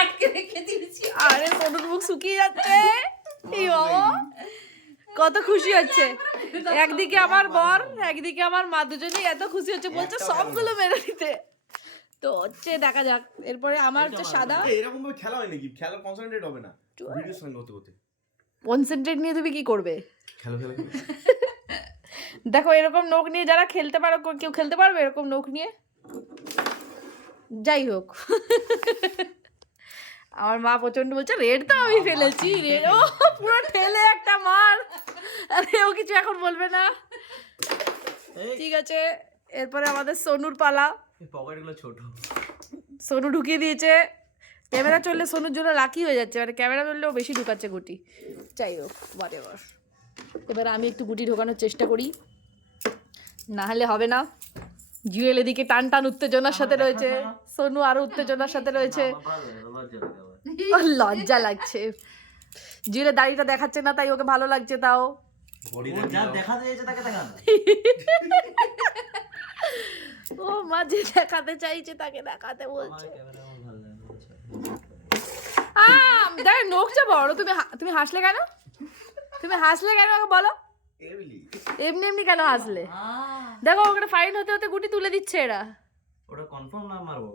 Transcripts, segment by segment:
আটকে রেখে দিয়েছি। আরে সোনুর মুখ শুকিয়ে যাচ্ছে। এই বাবা। কত খুশি হচ্ছে। একদিকে আমার বর একদিকে আমার মা দুজনেই এত খুশি হচ্ছে বলছে সবগুলো মেরে নিতে তো হচ্ছে দেখা যাক। এরপরে আমার হচ্ছে সাদা। এরকম ভাবে খেলা হয় নাকি? খেলা কনসেন্ট্রেট হবে না? ভিডিও সঙ্গে হতে হতে কনসেন্ট্রেট নিয়ে তুমি কি করবে? খেলো খেলো খেলো। দেখো এরকম নখ নিয়ে যারা খেলতে পারো কেউ খেলতে পারবে এরকম নখ নিয়ে? যাই হোক। আমার মা প্রচণ্ড বলছে রেড তো আমি ফেলেছি রেড ও পুরো ঠেলে একটা মার। আরে ও কিছু এখন বলবে না। ঠিক আছে এরপরে আমাদের সোনুর পালা। পকেটগুলো ছোট। সোনু ঢুকিয়ে দিয়েছে। ক্যামেরা চললে সোনুর জন্য লাকি হয়ে যাচ্ছে। মানে ক্যামেরা চললেও বেশি ঢুকাচ্ছে গুটি। যাই হোক এবার এবার আমি একটু গুটি ঢোকানোর চেষ্টা করি। না হলে হবে না। জুয়েল এদিকে টান টান উত্তেজনার সাথে রয়েছে। সোনু আরও উত্তেজনার সাথে রয়েছে। লজ্জা লাগছে। জুয়েলের দাড়িটা দেখাচ্ছে না তাই ওকে ভালো লাগছে তাও। ও মা যে দেখাতে চাইছে তাকে দেখাতে আমার বলছে? আম, দেখ নোখটা বড় তুমি হা- তুমি হাসলে কেন? তুমি হাসলে কেন আমাকে বলো? এমনি। এমনি কেন হাসলে? দেখো ওখানে ফাইন হতে হতে গুটি তুলে দিচ্ছে এরা। ওটা কনফার্ম না মারবো?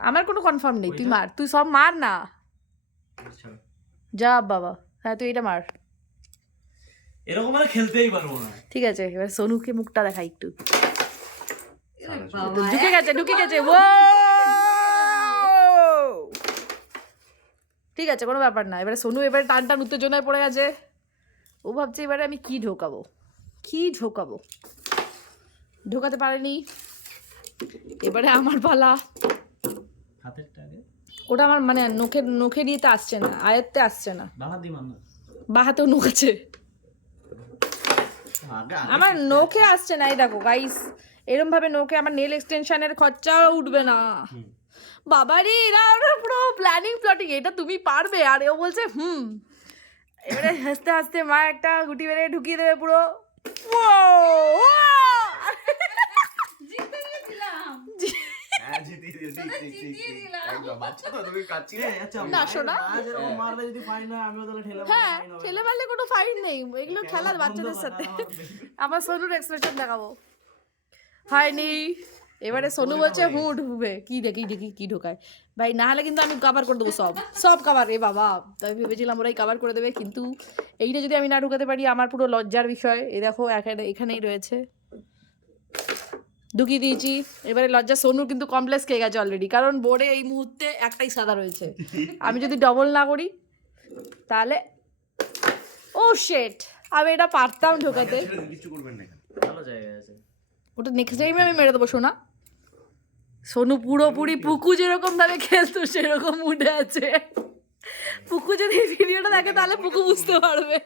আমার কোনো কনফার্ম নেই তুই মার তুই সব মার না। যা বাবা। হ্যাঁ তুই এটা মার। এরকম মানে খেলতেই পারব না। ঠিক আছে এবার সোনুকে মুখটা দেখাই একটু। ঢুকে গেছে ঢুকে গেছে। ও ঠিক আছে কোনো ব্যাপার না। এবারে সোনু এবারে টান টান উত্তেজনায় পড়ে গেছে। ও ভাবছে এবারে আমি কি ঢোকাবো? কি ঢোকাবো? ঢোকাতে পারেনি। এবারে আমার পালা। হাতেরটা ওটা আমার মানে নখের নখের ইয়েতে আসছে না আয়ত্তে আসছে না। বাহাত দি মান না বা হাতেও নখ আছে আমার নখে আসছে না এই দেখো গাইস এরম ভাবে নখে আমার নেল এক্সটেনশনের খরচাও উঠবে না। বাবারে এরা ওরা পুরো প্ল্যানিং প্লটিং এটা তুমি পারবে? আর ও বলছে হুম। এবারে হাসতে হাসতে মা একটা গুটি বেড়ে ঢুকিয়ে দেবে পুরো। Wow! জিতে গেছিলাম হ্যাঁ, জিতিয়ে দিল, ঠিক, ঠিক, ঠিক, ঠিক। একদম। বাচ্চা তো, তুমি কাচ্ছিলে। এ, আচ্ছা না, শোনা। মা যেরকম মারলে যদি ফাইন হয় ঠেলে মারলে। ছেলে কোনো ফাইন নেই। এগুলো খেলার বাচ্চাদের সাথে। আমার সোনুর এক্সপ্রেশন দেখাবো। হয়নি। এবারে সোনু বলছে হু ঢুকবে। কি দেখি দেখি কি ঢোকায়। ভাই না হলে কিন্তু আমি কভার করে দেবো সব। সব কভার এ বাবা তাই ভেবেছিলাম ওরাই কভার করে দেবে কিন্তু এইটা যদি আমি না ঢুকাতে পারি আমার পুরো লজ্জার বিষয়। এ দেখো এখানে এখানেই রয়েছে। ঢুকিয়ে দিয়েছি। এবারে লজ্জা সোনু কিন্তু কমপ্লেক্স খেয়ে গেছে অলরেডি কারণ বোর্ডে এই মুহূর্তে একটাই সাদা রয়েছে। আমি যদি ডবল না করি তাহলে ও শেট আমি এটা পারতাম ঢোকাতে। ওটা নেক্সট টাইমে আমি মেরে দেবো সোনা। সোনু পুরোপুরি পুকু যেরকম ভাবে খেলতো সেরকম উঠে আছে। পুকু যদি ভিডিওটা দেখে তাহলে পুকু বুঝতে পারবে।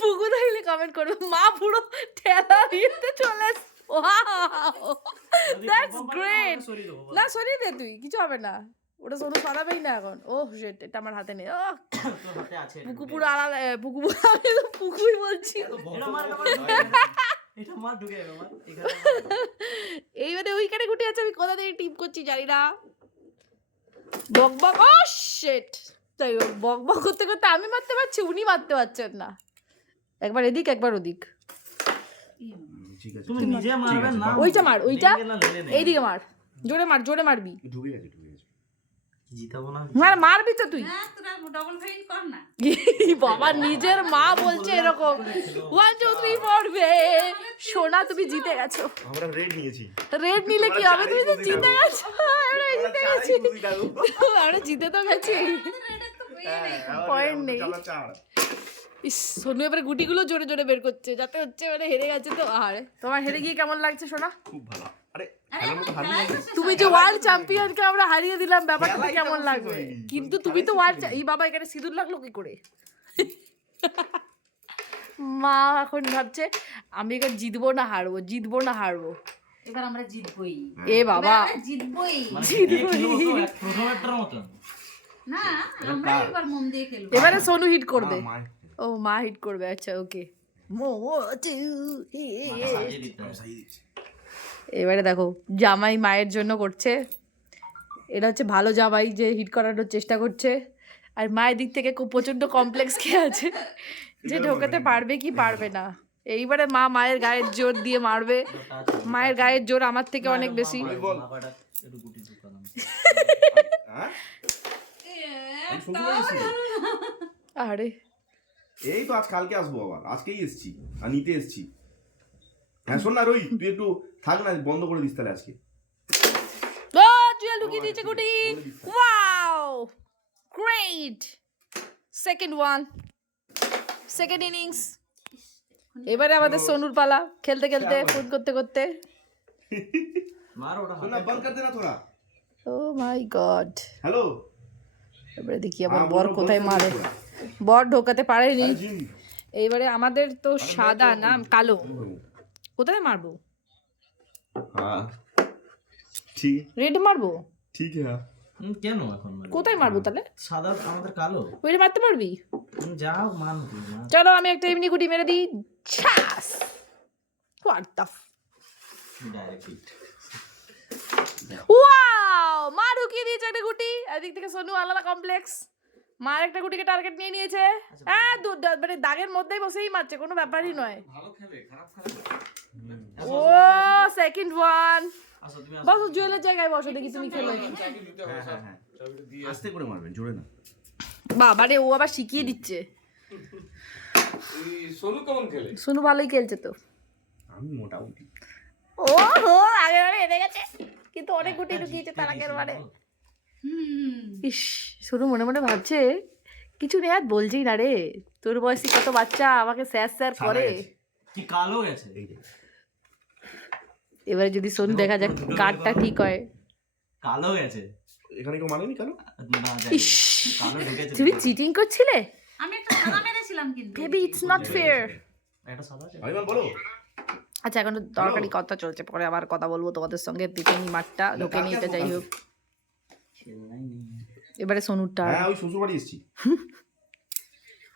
পুকু দেখলে কমেন্ট করবে মা পুরো ঠেলা দিতে চলে দ্যাটস গ্রেট না সরিয়ে দে তুই কিছু হবে না। ওটা সোনু সরাবেই না এখন। ও সেট এটা আমার হাতে নেই। হাতে পুকু পুরো আলাদা পুকু পুরো আমি তো পুকুই বলছি। এইবারে ওইখানে গুটি আছে আমি কোথা থেকে টিপ করছি জানি না। বক বক ও শিট তাই বক বক করতে করতে আমি মারতে পারছি উনি মারতে পারছেন না। একবার এদিক একবার ওদিক। হুম, ঠিক আছে, তুমি নিজে মারবে না। ওইটা মার, ওইটা? নেই। এইদিকে জোরে মার জোরে মারবি। ঢুকে গেছে, ঢুকে গেছে। জিতাবো না। মার মারবি তো তুই। ডবল ফাইন কর না। বাবা নিজের মা বলছে এরকম। ওয়ান টু থ্রি ফোর সোনা তুমি জিতে গেছো। আমরা রেড নিয়েছি। রেড নিলে কি হবে? তুমি তো জিতে গেছো। আমরা জিতে গেছি। আমরা জিতে তো গেছি। এটা তো পেয়ে হ্যাঁ, নেই। ইস সোনু এবারে গুটিগুলো জোরে জোরে বের করছে যাতে হচ্ছে মানে হেরে গেছে তো আর। তোমার হেরে গিয়ে কেমন লাগছে সোনা? খুব ভালো। আরে, তুমি যে। ওয়ার্ল্ড চ্যাম্পিয়নকে আমরা হারিয়ে দিলাম ব্যাপারটা তো কেমন লাগবে? কিন্তু তুমি তো ওয়ার্ল্ড এই বাবা এখানে সিঁদুর লাগল কি করে? মা এখন ভাবছে আমি এবার জিতবো না হারবো জিতবো না হারবো। এবার আমরা জিতবই। এ বাবা। এবার আমরা জিতবই। মানে জিতবো। কে খেলব তো? এক- প্রথমেরটার মতন। না আমরা এবার মন দিয়ে খেলব। এবারে সোনু হিট করবে। ও মা হিট করবে আচ্ছা ওকে। এবারে দেখো জামাই মায়ের জন্য করছে। এটা হচ্ছে ভালো জামাই যে হিট করানোর চেষ্টা করছে। আর মায়ের দিক থেকে খুব প্রচণ্ড কমপ্লেক্স খেয়ে আছে। যে ঢোকাতে পারবে কি পারবে না। এইবারে মা মায়ের গায়ের জোর দিয়ে মারবে। মায়ের গায়ের জোর আমার থেকে অনেক বেশি। হ্যাঁ। আরে এই তো আজ কালকে আসব আবার আজকেই এসছি আর নিতে এসছি। হ্যাঁ শোন না রই তুই একটু থাক না বন্ধ করে দিস তাহলে আজকে। দিয়েছে গুটি। Wow great second one second innings এবারে আমাদের সোনুর পালা খেলতে খেলতে ফোন করতে করতে। মার ওটা বন্ধ কর দে না থোড়া ও মাই গড হ্যালো এবারে দেখি আবার হ্যাঁ, বর কোথায় মারে। বর ঢোকাতে পারেনি। এইবারে আমাদের তো সাদা না কালো। কোথায় মারবো? রেড মারবো? ঠিক কেন এখন কোথায় মারবো তাহলে? হ্যাঁ। সাদা আমাদের কালো। ওইটা মারতে পারবি? যাও মান চলো আমি একটা এমনি গুটি মেরে দিই। ছাস হোয়াট দ্য ওয়াও মারু কি দিয়েছে একটা গুটি? এদিক থেকে সোনু আলাদা কমপ্লেক্স মার একটা গুটিকে টার্গেট নিয়ে নিয়েছে। হ্যাঁ দু- দা- মানে দাগের মধ্যেই বসেই মারছে কোনো ব্যাপারই নয়। ও সেকেন্ড ওয়ান বসো জুয়েলের জায়গায় বসো দেখি তুমি খেলো হ্যাঁ হ্যাঁ হ্যাঁ। আস্তে করে মারবেন জোরে না। বাবা রে ও আবার শিখিয়ে দিচ্ছে। সোনু কেমন খেলে? সোনু ভালোই খেলছে তো। আমি মোটামুটি। ও হো আগের বারে হেরে গেছে। কিন্তু অনেক গুটি ঢুকিয়েছে তার আগের বারে। হুম ইস শুরু মনে মনে ভাবছে কিছু নেই আর বলছেই না রে। তোর বয়সী কত বাচ্চা আমাকে স্যার স্যার করে। কি কালো গেছে? এবারে যদি সোনু দেখা যাক কার্ডটা ঠিক হয় কালো গেছে। এখানে কেউ মানেনি কালো ঢুকেছে তুমি চিটিং করছিলে? আমি একটা সাদা মেরেছিলাম কিন্তু। বেবি ইটস নট ফেয়ার একটা সাদা আছে। বলো আচ্ছা এখন দরকারি কথা চলছে পরে আবার কথা বলব তোমাদের সঙ্গে পিছনি মাঠটা ঢোকে নিয়ে এটা যাই হোক। এবারে সোনুর হ্যাঁ ওই শ্বশুর বাড়ি এসছি।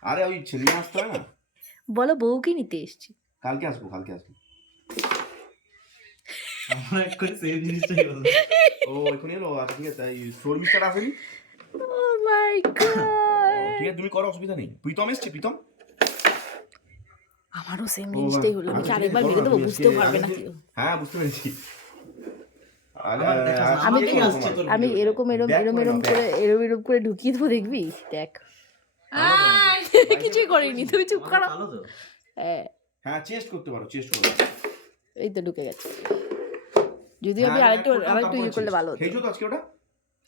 আরে ওই ছেলে আসতে হয় না? বলো বউকে নিতে এসছি। কালকে আসব কালকে আসব। আমরা এক সেম জিনিসটাই বললাম ও এখনই এলো? আচ্ছা ঠিক আছে তাই সোর মিস্টার আসেনি? ও মাই গড ঠিক আছে তুমি করো অসুবিধা নেই। প্রীতম এসছে প্রীতম? আমারও সেম জিনিসটাই হলো। আমি আচ্ছা, আরেকবার ঠিক মেরে দেবো? বুঝতেও পারবে না কেউ। হ্যাঁ বুঝতে পেরেছি আরে, আমার দেখা আজকে আমি আমি? এরকম এরম এরম করে এরম করে এরম এরম করে ঢুকিয়ে দেবো দেখবি? দেখ। কিছুই করিনি তুমি চুপ করো। হ্যাঁ। হ্যাঁ চেস্ট করতে পারো চেস্ট করো। এই তো ঢুকে গেছে। যদিও আমি হ্যাঁ, আরেকটু আরেকটু ইয়ে করলে ভালো হতো। খেয়েছো তো আজকে ওটা?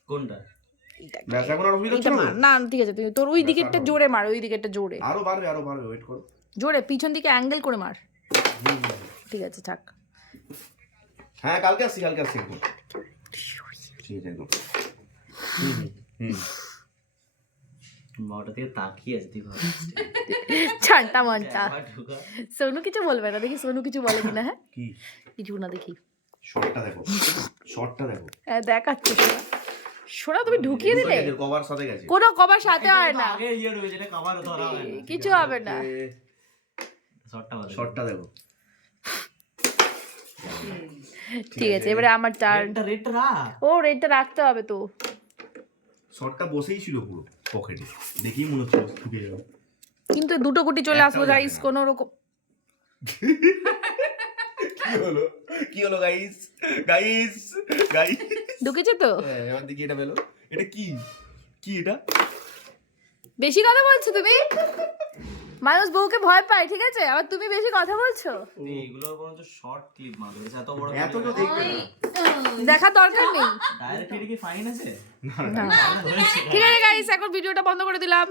কোনটা? ব্যাস এখন আর অসুবিধা না? মার। না না, ঠিক আছে তুই তোর ওই দিকেরটা জোরে মার ওই দিকেরটা জোরে। আরও বাড়বে আরও বাড়বে ওয়েট করো। জোরে পিছন দিকে অ্যাঙ্গেল করে মার। ঠিক আছে থাক। হ্যাঁ কালকে আসছি কালকে আসছি একদম ঠিক আছে একদম হুম। থেকে তাকিয়ে আছে তুই ভাব মনটা সোনু কিছু বলবে না দেখি সোনু কিছু বলে কিনা হ্যাঁ? কি? কিছু না দেখি। শর্টটা দেখো শর্টটা দেখো। হ্যাঁ দেখাচ্ছে। সোনা সোনা তুমি ঢুকিয়ে দিলে? কভার সাথে গেছে। কোনো কবার সাথে হয় না। আগে ইয়ে রয়েছে এটা কভার ধরা হয় না। কিছু হবে না। শর্টটা শর্টটা দেখো। ঠিক আছে এবারে আমার টার্ন রেডটা রেডটা রাখ। ও রেটটা রাখতে হবে তো। শর্টটা বসেই ছিল পুরো পকেটে। দেখেই মনে হচ্ছে ঢুকে যাবে কিন্তু দুটো গুটি চলে আসলো গাইস। কোনো রকম কি হলো? কি হলো গাইস গাইস গাইস ঢুকেছে তো? এবার দেখি এটা পেল এটা কি? কি এটা? বেশি কথা বলছো তুমি? মানুষ বউকে ভয় পায় ঠিক আছে? আবার তুমি বেশি কথা বলছো? এগুলো বরঞ্চ শর্ট ক্লিপ মানে এত বড় এত কেউ দেখবে দেখার দরকার নেই। ডাইরেক্ট কি ফাইন আছে? না, না, না। ঠিক আছে গাইস এখন ভিডিওটা বন্ধ করে দিলাম।